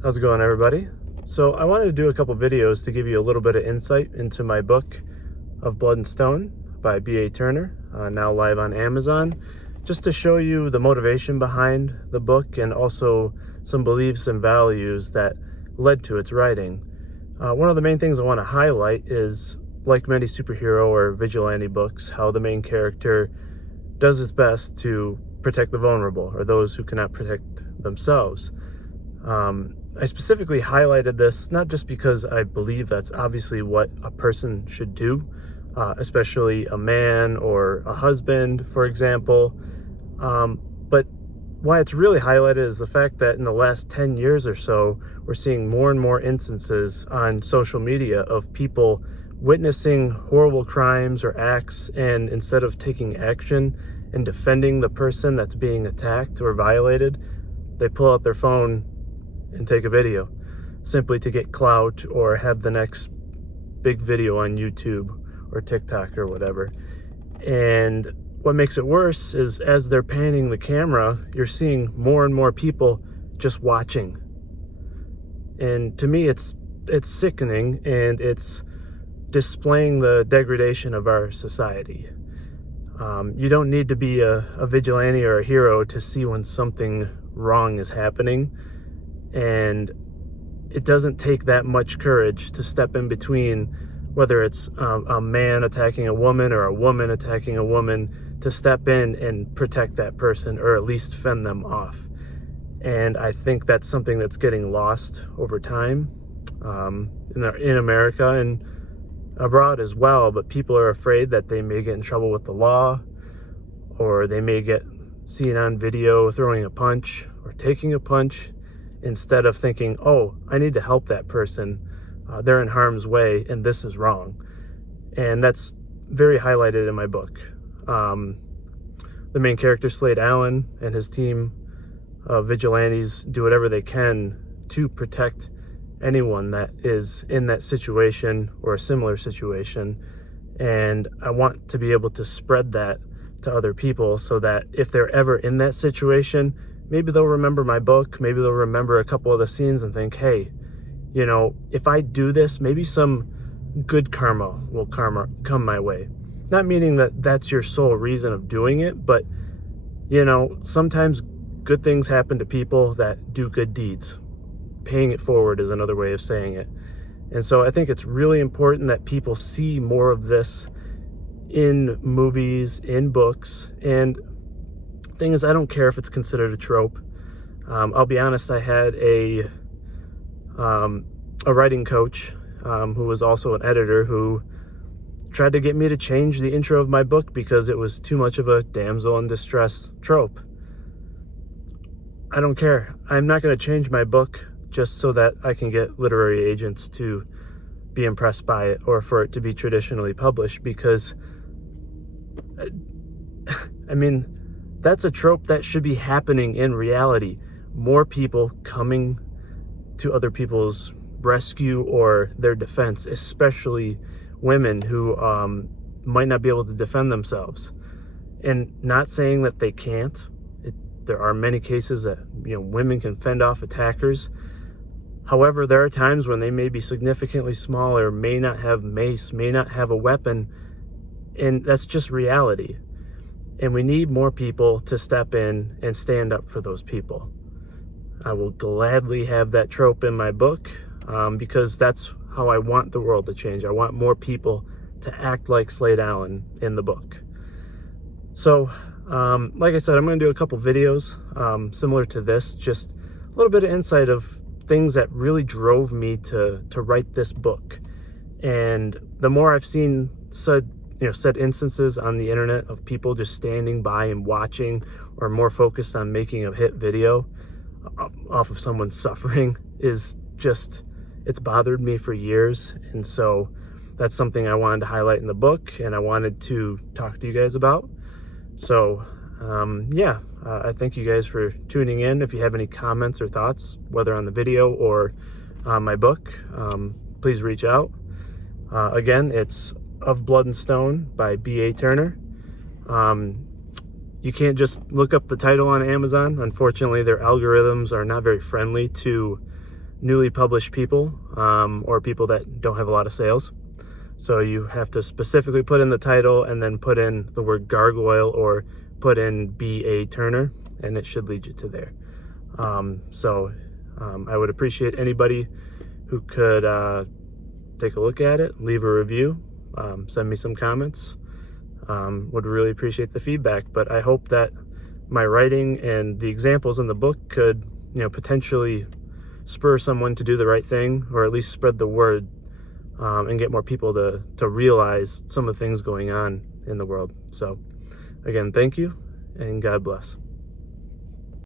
How's it going, everybody? So I wanted to do a couple videos to give you a little bit of insight into my book of Blood and Stone by B.A. Turner, now live on Amazon, just to show you the motivation behind the book and also some beliefs and values that led to its writing. One of the main things I want to highlight is, like many superhero or vigilante books, how the main character does his best to protect the vulnerable or those who cannot protect themselves. I specifically highlighted this not just because I believe that's obviously what a person should do, especially a man or a husband, for example, but why it's really highlighted is the fact that in the last 10 years or so, we're seeing more and more instances on social media of people witnessing horrible crimes or acts, and instead of taking action and defending the person that's being attacked or violated, they pull out their phone and take a video simply to get clout or have the next big video on YouTube or TikTok or whatever. And what makes it worse is as they're panning the camera, you're seeing more and more people just watching. And to me, it's sickening, and it's displaying the degradation of our society. You don't need to be a vigilante or a hero to see when something wrong is happening. And it doesn't take that much courage to step in between, whether it's a man attacking a woman or a woman attacking a woman, to step in and protect that person or at least fend them off. And I think that's something that's getting lost over time in America and abroad as well. But people are afraid that they may get in trouble with the law, or they may get seen on video throwing a punch or taking a punch, instead of thinking, oh, I need to help that person. They're in harm's way and this is wrong. And that's very highlighted in my book. The main character, Slade Allen, and his team of vigilantes do whatever they can to protect anyone that is in that situation or a similar situation. And I want to be able to spread that to other people so that if they're ever in that situation, maybe they'll remember my book, maybe they'll remember a couple of the scenes and think, hey, you know, if I do this, maybe some good karma will come my way. Not meaning that that's your sole reason of doing it, but, you know, sometimes good things happen to people that do good deeds. Paying it forward is another way of saying it. And so I think it's really important that people see more of this in movies, in books. And thing is, I don't care if it's considered a trope. I'll be honest, I had a writing coach who was also an editor who tried to get me to change the intro of my book because it was too much of a damsel in distress trope. I don't care. I'm not going to change my book just so that I can get literary agents to be impressed by it or for it to be traditionally published, because I mean, that's a trope that should be happening in reality. More people coming to other people's rescue or their defense, especially women who might not be able to defend themselves. And not saying that they can't. There are many cases that, you know, women can fend off attackers. However, there are times when they may be significantly smaller, may not have mace, may not have a weapon, and that's just reality. And we need more people to step in and stand up for those people. I will gladly have that trope in my book because that's how I want the world to change. I want more people to act like Slade Allen in the book. So, like I said, I'm going to do a couple videos similar to this, just a little bit of insight of things that really drove me to write this book. And the more I've seen said instances on the internet of people just standing by and watching, or more focused on making a hit video off of someone suffering, is just, it's bothered me for years. And so that's something I wanted to highlight in the book and I wanted to talk to you guys about. So I thank you guys for tuning in. If you have any comments or thoughts, whether on the video or my book, please reach out. Again, it's Of Blood and Stone by B.A. Turner. You can't just look up the title on Amazon. Unfortunately, their algorithms are not very friendly to newly published people or people that don't have a lot of sales. So you have to specifically put in the title and then put in the word gargoyle or put in B.A. Turner, and it should lead you to there. I would appreciate anybody who could take a look at it, leave a review, send me some comments. Would really appreciate the feedback. But I hope that my writing and the examples in the book could, potentially spur someone to do the right thing, or at least spread the word and get more people to realize some of the things going on in the world. So again, thank you and God bless.